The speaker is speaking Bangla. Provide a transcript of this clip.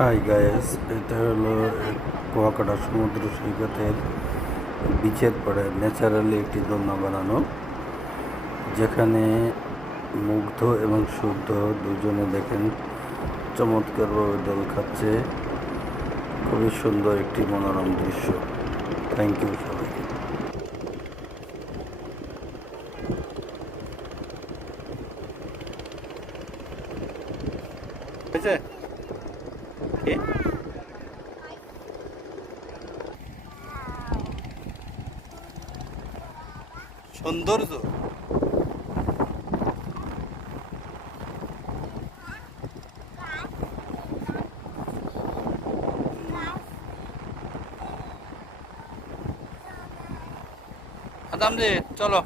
হাই গাইস, এটা হলো কুয়াকাটা সমুদ্র সৈকতের বিচের পরে ন্যাচারালি একটি দোলনা বানানো, যেখানে মুগ্ধ এবং শুদ্ধ দুজনে দেখেন চমৎকারভাবে দোল খাচ্ছে। খুবই সুন্দর একটি মনোরম দৃশ্য। থ্যাংক ইউ সবাইকে। সৌন্দর্য আদাম রে, চলো।